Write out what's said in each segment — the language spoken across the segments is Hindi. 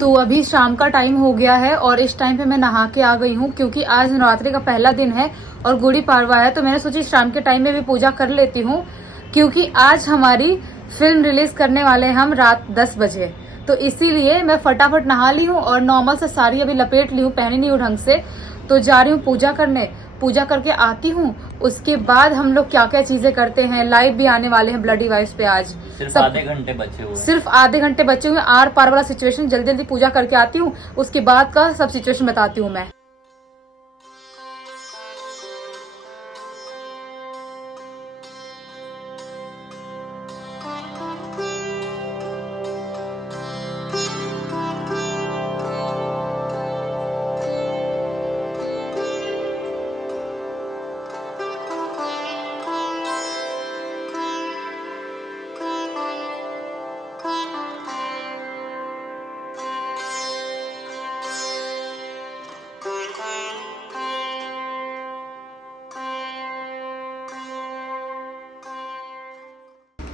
तो अभी शाम का टाइम हो गया है और इस टाइम पे मैं नहा के आ गई हूँ क्योंकि आज नवरात्रि का पहला दिन है और गुड़ी पाड़वा है। तो मैंने सोची शाम के टाइम में भी पूजा कर लेती हूँ क्योंकि आज हमारी फिल्म रिलीज करने वाले हैं हम रात 10 बजे। तो इसीलिए मैं फटाफट नहा ली हूँ और नॉर्मल से साड़ी अभी लपेट ली हूँ, पहनी नहीं हूँ ढंग से। तो जा रही हूँ पूजा करने, पूजा करके आती हूँ। उसके बाद हम लोग क्या क्या चीजें करते हैं, लाइव भी आने वाले हैं ब्लडी वाइब्स पे आज। सिर्फ आधे घंटे बचे हुए, सिर्फ आधे घंटे बचे हुए। आर पार वाला सिचुएशन जल्दी जल्दी पूजा करके आती हूँ, उसके बाद का सब सिचुएशन बताती हूँ मैं।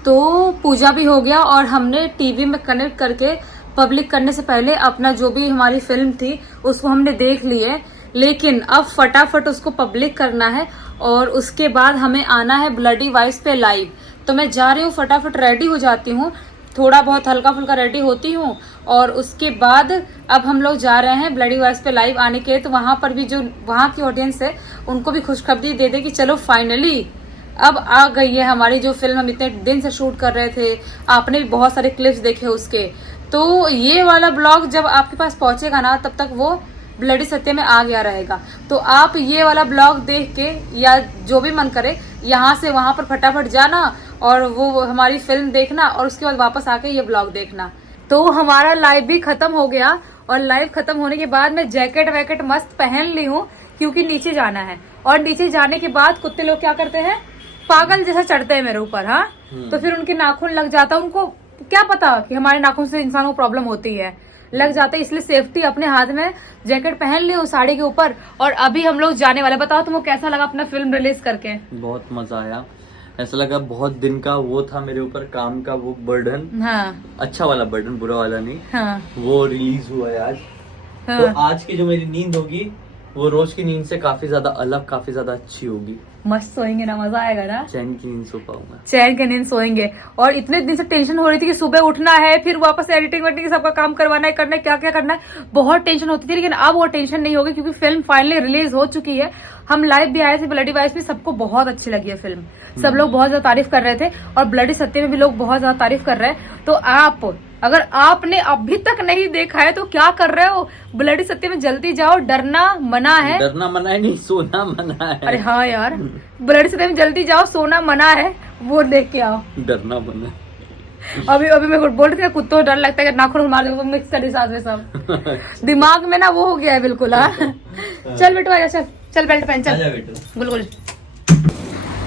तो पूजा भी हो गया और हमने टीवी में कनेक्ट करके पब्लिक करने से पहले अपना जो भी हमारी फिल्म थी उसको हमने देख ली है। लेकिन अब फटाफट उसको पब्लिक करना है और उसके बाद हमें आना है ब्लडी वाइब्स पे लाइव। तो मैं जा रही हूँ, फटाफट रेडी हो जाती हूँ, थोड़ा बहुत हल्का फुल्का रेडी होती हूँ और उसके बाद अब हम लोग जा रहे हैं ब्लडी वाइब्स पे लाइव आने के। तो वहां पर भी जो वहां की ऑडियंस है उनको भी खुशखबरी दे दे कि चलो फाइनली अब आ गई है हमारी जो फिल्म हम इतने दिन से शूट कर रहे थे। आपने भी बहुत सारे क्लिप्स देखे उसके। तो ये वाला ब्लॉग जब आपके पास पहुंचेगा ना तब तक वो ब्लडी सत्य में आ गया रहेगा। तो आप ये वाला ब्लॉग देख के या जो भी मन करे यहाँ से वहां पर फटाफट जाना और वो हमारी फिल्म देखना और उसके बाद वापस आके ये ब्लॉग देखना। तो हमारा लाइव भी खत्म हो गया और लाइव खत्म होने के बाद मैं जैकेट वैकेट मस्त पहन ली हूँ क्योंकि नीचे जाना है। और नीचे जाने के बाद कुत्ते लोग क्या करते हैं, पागल जैसा चढ़ते हैं मेरे ऊपर। हाँ, तो फिर उनके नाखून लग जाता है। उनको क्या पता कि हमारे नाखून से इंसान को प्रॉब्लम होती है, लग जाता है। इसलिए सेफ्टी अपने हाथ में जैकेट पहन ली हूँ साड़ी के ऊपर और अभी हम लोग जाने वाले। बताओ तुमको कैसा लगा अपना फिल्म रिलीज करके? बहुत मजा आया। ऐसा लगा बहुत दिन का वो था मेरे ऊपर काम का वो बर्डन। हाँ, अच्छा वाला बर्डन, बुरा वाला नहीं। हाँ, वो रिलीज हुआ है आज। हाँ। तो आज की जो मेरी नींद होगी वो रोज की नींद से काफी ज्यादा अलग, काफी ज्यादा अच्छी होगी। मस्त सोएंगे ना, मजा आएगा ना, चैन की नींद सो पाऊंगा, चैन की नींद सोएंगे। और इतने दिन से टेंशन हो रही थी कि सुबह उठना है, फिर वापस एडिटिंग वेडिटिंग सबका काम करवाना है, करना है, क्या क्या करना है, बहुत टेंशन होती थी। लेकिन अब वो टेंशन नहीं होगी क्योंकि फिल्म फाइनली रिलीज हो चुकी है। हम लाइव भी आए थे ब्लडी वाइब्स में, सबको बहुत अच्छी लगी है फिल्म। सब लोग बहुत ज्यादा तारीफ कर रहे थे और ब्लडी सत्य में भी लोग बहुत ज्यादा तारीफ कर रहे हैं। तो आप अगर आपने अभी तक नहीं देखा है तो क्या कर रहे हो, ब्लडी सत्य में जल्दी जाओ। डरना मना है, डरना मना है नहीं, सोना मना है। अरे हाँ यार, ब्लडी सत्य में जल्दी जाओ, सोना मना है, वो देख के आओ। डरना मना। अभी मैं बोल रही थी कुत्तों डर लगता है कि नाखून मार दे, मिक्स कर साथ में सब दिमाग में ना वो हो गया है बिल्कुल। हाँ, चल बेटू आजा, चल चल बेल्ट पहन, चल बिल्कुल।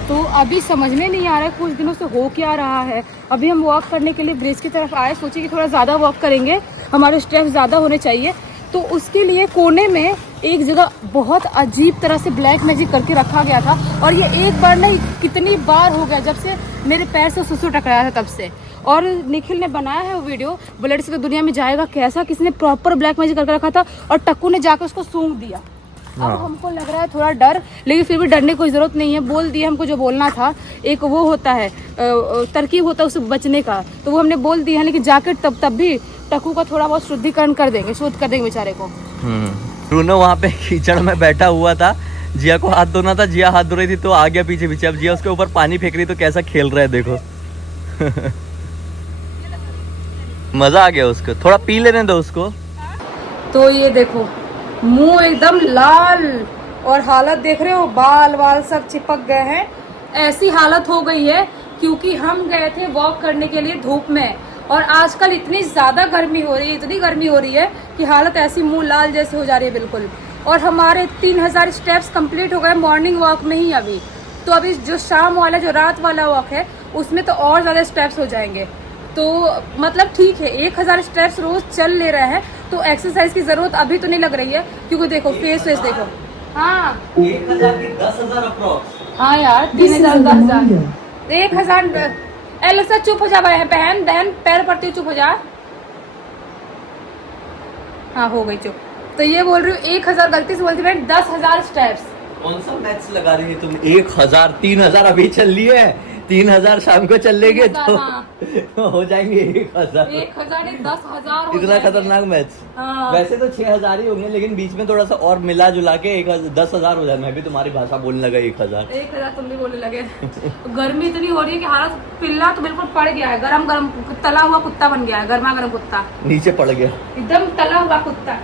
तो अभी समझ में नहीं आ रहा है कुछ दिनों से हो क्या रहा है। अभी हम वॉक करने के लिए ब्रिज की तरफ आए, सोचे कि थोड़ा ज़्यादा वॉक करेंगे, हमारे स्टेप्स ज़्यादा होने चाहिए। तो उसके लिए कोने में एक जगह बहुत अजीब तरह से ब्लैक मैजिक करके रखा गया था और ये एक बार नहीं कितनी बार हो गया जब से मेरे पैर से सुसु टकराया था तब से। और निखिल ने बनाया है वो वीडियो, ब्लडी से तो दुनिया में जाएगा कैसा, किसने प्रॉपर ब्लैक मैजिक करके रखा था और टक्कू ने जाकर उसको सूंघ दिया। अब हमको लग रहा है थोड़ा डर, लेकिन फिर भी डरने की कोई जरूरत नहीं है। बोल दिया हमको जो बोलना था, एक वो होता है तरकीब होता है उससे बचने का, तो वो हमने बोल दिया है। लेकिन जाकर तब भी टक्कू का थोड़ा बहुत शुद्धिकरण कर देंगे, शुद्ध कर देंगे बेचारे को। ब्रूनो वहाँ पे कीचड़ में बैठा हुआ था, जिया को हाथ धोना था, जिया हाथ धो रही थी तो आ गया पीछे पीछे। अब जिया उसके ऊपर पानी फेंक रही तो कैसा खेल रहा है देखो। मजा आ गया उसको, थोड़ा पी लेने दो उसको। तो ये देखो मुंह एकदम लाल और हालत देख रहे हो, बाल वाल सब चिपक गए हैं। ऐसी हालत हो गई है क्योंकि हम गए थे वॉक करने के लिए धूप में और आजकल इतनी ज्यादा गर्मी हो रही है, इतनी गर्मी हो रही है कि हालत ऐसी मुंह लाल जैसे हो जा रही है बिल्कुल। और हमारे 3000 स्टेप्स कंप्लीट हो गए मॉर्निंग वॉक में ही अभी। तो अभी जो शाम वाला जो रात वाला वॉक है उसमें तो और ज्यादा स्टेप्स हो जाएंगे। तो मतलब ठीक है 1000 स्टेप्स रोज चल ले रहे हैं तो एक्सरसाइज की जरूरत अभी तो नहीं लग रही है क्योंकि देखो फेस देखो। हाँ 1000 की 10,000 अप्रॉक्स। हाँ यार 3000 10,000 1000। एलसा चुप हो जा बहन, बहन पैर पड़ती चुप हो जा। हाँ हो गई चुप। तो ये बोल रही हूँ 1000 गलती से बोलती मैंने 10,000 स्टेप्स। कौन सा मैथ्स लगा रही है तुम? 1000 3000 अभी चल रही है, 3000 शाम को चल लेंगे तो हो जाएंगे 1000। 1000 नहीं 10,000 इतना खतरनाक मैथ्स। हाँ। वैसे तो 6000 ही होंगे, लेकिन बीच में थोड़ा सा और मिला जुला के 10,000 हो जाए। मैं भी तुम्हारी भाषा बोलने लगा 1000 तुम भी बोलने लगे। गर्मी इतनी हो रही है कि हालत, पिल्ला तो बिल्कुल पड़ गया है, गरम गरम तला हुआ कुत्ता बन गया है, गर्मा गर्म कुत्ता नीचे पड़ गया एकदम तला हुआ कुत्ता।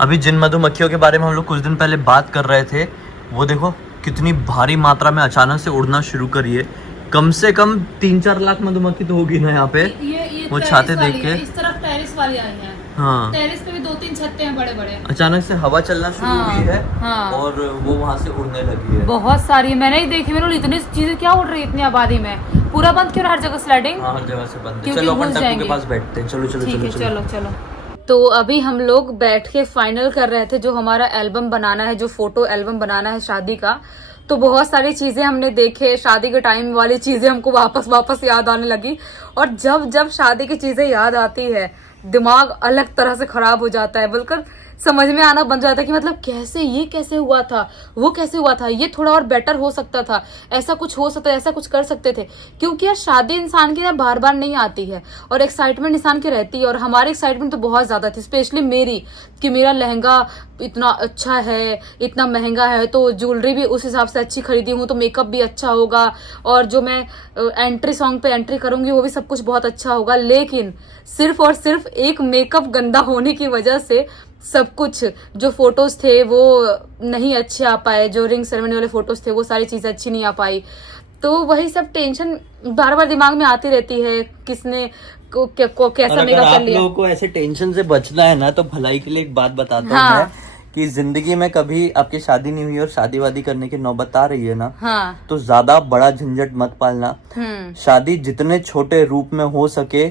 अभी जिन मधुमक्खियों के बारे में हम लोग कुछ दिन पहले बात कर रहे थे, वो देखो कितनी भारी मात्रा में अचानक से उड़ना शुरू करी है। कम से कम 3-4 लाख मधुमक्खी तो होगी ना यहाँ पे। ये वो छाते देख के इस तरफ टेरिस वाली आई है। हाँ, टेरिस पे भी 2-3 छत्ते हैं बड़े बड़े। अचानक से हवा चलना शुरू हुई है। हाँ। और वो वहाँ से उड़ने लगी है। बहुत सारी मैंने ही देखी। मैंने इतनी चीजें क्या उड़ रही है इतनी आबादी में। पूरा बंद क्यों हर जगह स्लाइडिंग? हाँ, हर जगह से बंद है। क्योंकि चलो अपन घुस टप्पू जाएंगे। के पास बैठते हैं। चलो चलो ठीक है, चलो चलो चलो। तो अभी हम लोग बैठ के फाइनल कर रहे थे जो हमारा एल्बम बनाना है, जो फोटो एल्बम बनाना है शादी का। तो बहुत सारी चीजें हमने देखे, शादी के टाइम वाली चीजें हमको वापस याद आने लगी। और जब जब शादी की चीजें याद आती है दिमाग अलग तरह से खराब हो जाता है, बल्कि समझ में आना बन जाता है कि मतलब कैसे हुआ था, वो कैसे हुआ था, ये थोड़ा और बेटर हो सकता था, ऐसा कुछ हो सकता है, ऐसा कुछ कर सकते थे। क्योंकि यार शादी इंसान की ना बार बार नहीं आती है और एक्साइटमेंट इंसान की रहती है। और हमारी एक्साइटमेंट तो बहुत ज्यादा थी, स्पेशली मेरी, कि मेरा लहंगा इतना अच्छा है, इतना महंगा है, तो ज्वेलरी भी उस हिसाब से अच्छी खरीदी हूँ, तो मेकअप भी अच्छा होगा, और जो मैं एंट्री सॉन्ग पे एंट्री करूंगी वो भी सब कुछ बहुत अच्छा होगा। लेकिन सिर्फ और सिर्फ एक मेकअप गंदा होने की वजह से सब कुछ, जो फोटोज थे वो नहीं अच्छे आ पाए, जो रिंग सेरेमनी वाले फोटोज थे वो सारी चीजें अच्छी नहीं आ पाई। तो वही सब टेंशन बार बार दिमाग में आती रहती है, किसने कैसा मेकअप कर लिया। आप लोगों को ऐसे टेंशन से बचना है ना, तो भलाई के लिए एक बात बताता हूँ हाँ। मैं, कि जिंदगी में कभी आपकी शादी नहीं हुई और शादी वादी करने की नौबत आ रही है ना, हाँ। तो ज्यादा बड़ा झंझट मत पालना। शादी जितने छोटे रूप में हो सके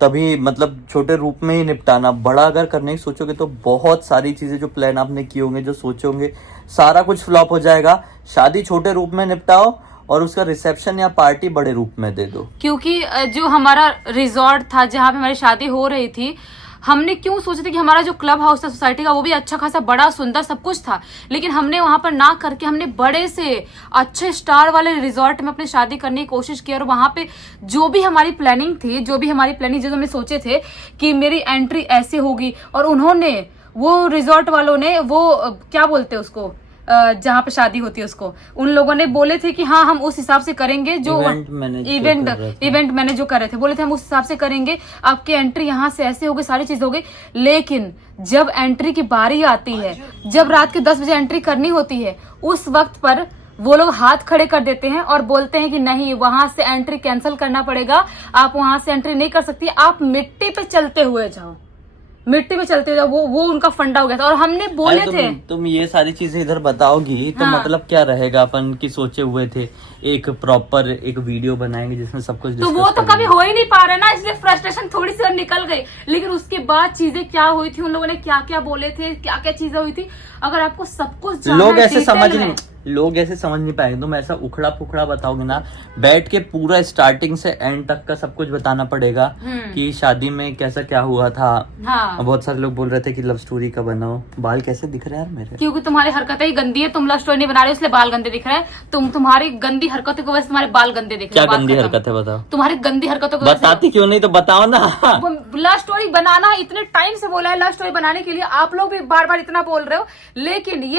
तभी, मतलब छोटे रूप में ही निपटाना। बड़ा अगर करने की सोचोगे तो बहुत सारी चीजें जो प्लान आपने किए होंगे, जो सोचे होंगे, सारा कुछ फ्लॉप हो जाएगा। शादी छोटे रूप में निपटाओ और उसका रिसेप्शन या पार्टी बड़े रूप में दे दो। क्योंकि जो हमारा रिजॉर्ट था जहाँ पे हमारी शादी हो रही थी, हमने क्यों सोचे थे कि हमारा जो क्लब हाउस था सोसाइटी का वो भी अच्छा खासा बड़ा सुंदर सब कुछ था, लेकिन हमने वहां पर ना करके हमने बड़े से अच्छे स्टार वाले रिजॉर्ट में अपनी शादी करने की कोशिश की। और वहां पे जो भी हमारी प्लानिंग थी, जो हमने सोचे थे कि मेरी एंट्री ऐसे होगी, और उन्होंने, वो रिजॉर्ट वालों ने, वो क्या बोलते हैं उसको, जहाँ पे शादी होती है उसको, उन लोगों ने बोले थे कि हाँ हम उस हिसाब से करेंगे, जो इवेंट मैनेज जो कर रहे थे, बोले थे हम उस हिसाब से करेंगे, आपकी एंट्री यहाँ से ऐसे होगी, सारी चीज होगी। लेकिन जब एंट्री की बारी आती है, जब रात के 10 बजे एंट्री करनी होती है, उस वक्त पर वो लोग हाथ खड़े कर देते हैं और बोलते हैं कि नहीं, वहां से एंट्री कैंसिल करना पड़ेगा, आप वहां से एंट्री नहीं कर सकती, आप मिट्टी पे चलते हुए जाओ, मिट्टी में चलते जाओ। वो उनका फंडा हो गया था। और हमने बोले थे तुम ये सारी चीजें इधर बताओगी तो मतलब क्या रहेगा? अपन की सोचे हुए थे एक प्रॉपर एक वीडियो बनाएंगे जिसमें सब कुछ, तो वो तो कभी हो ही नहीं पा रहा ना, इसलिए फ्रस्ट्रेशन थोड़ी सी निकल गई। लेकिन उसके बाद चीजें क्या हुई थी, उन लोगों ने क्या क्या बोले थे, क्या क्या चीजें हुई थी, अगर आपको सब कुछ लोग ऐसे समझ नहीं पाएंगे। तुम ऐसा उखड़ा पुखड़ा बताओगे ना, बैठ के पूरा स्टार्टिंग से एंड तक का सब कुछ बताना पड़ेगा कि शादी में कैसा क्या हुआ था। हाँ। बहुत सारे लोग बोल रहे थे कि लव स्टोरी का बनाओ। बाल कैसे दिख रहे हैं यार मेरे? क्योंकि तुम्हारी हरकतें ही गंदी है, तुम लव स्टोरी नहीं बना रहे हो इसलिए बाल गंदे दिख रहे हैं। तुम्हारी गंदी हरकतों की वजह से तुम्हारे बाल गंदे दिख रहे हैं। क्या गंदी हरकत है बताओ? तुम्हारी गंदी हरकतों की बताती क्यों नहीं, तो बताओ ना। लव स्टोरी बनाना इतने टाइम से बोला है, लव स्टोरी बनाने के लिए आप लोग भी बार बार इतना बोल रहे हो, लेकिन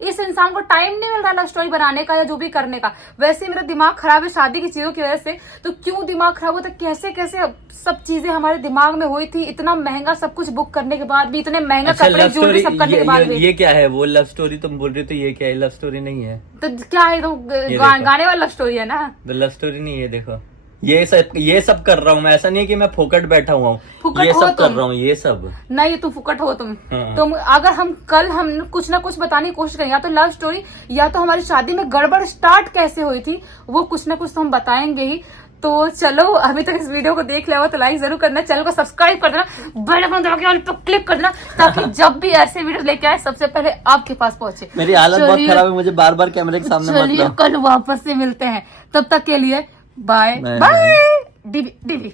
इस इंसान को टाइम नहीं मिल रहा लव स्टोरी बनाने का या जो भी करने का। वैसे मेरा दिमाग खराब है शादी की चीजों की वजह से, तो क्यों दिमाग खराब होता, कैसे कैसे सब चीजें हमारे दिमाग में हुई थी, इतना महंगा सब कुछ बुक करने के बाद भी, इतने महंगा कपड़े ज्वेलरी सब करने के बाद भी। ये क्या है? वो लव स्टोरी तुम बोल रहे हो, तो ये क्या है? लव स्टोरी नहीं है तो क्या है? तो गाने वाला लव स्टोरी है ना, तो लव स्टोरी नहीं है। देखो ये सब कर रहा हूँ मैं, ऐसा नहीं है कि मैं फोकट बैठा हुआ हूँ, ये सब कर रहा हूँ, ये सब नहीं। तुम फुकट हो तुम अगर हम कुछ ना कुछ बताने की कोशिश करें, या तो लव स्टोरी, या तो हमारी शादी में गड़बड़ स्टार्ट कैसे हुई थी, वो कुछ ना कुछ तो हम बताएंगे ही। तो चलो, अभी तक इस वीडियो को देख लिया हो तो लाइक जरूर करना, चैनल को सब्सक्राइब कर देना, बेल आइकन दबा के ऑल पे क्लिक कर देना, ताकि जब भी ऐसे वीडियो लेके आए सबसे पहले आपके पास पहुंचे। मेरी हालत बहुत खराब है, मुझे बार बार कैमरे के सामने मत लाओ। कल वापस से मिलते हैं, तब तक के लिए बाय बाय। डीबी